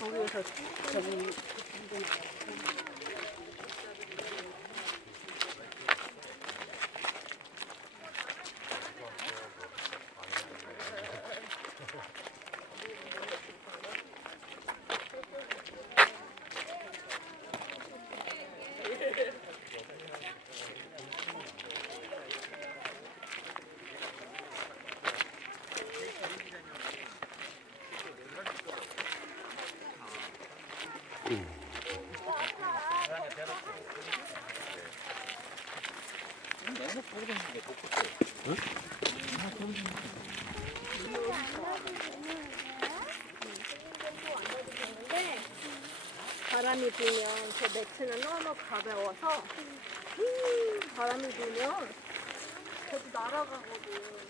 我这个是 her. 바람이 불면 저 매트는 너무 가벼워서 음, 바람이 불면 저도 날아가거든.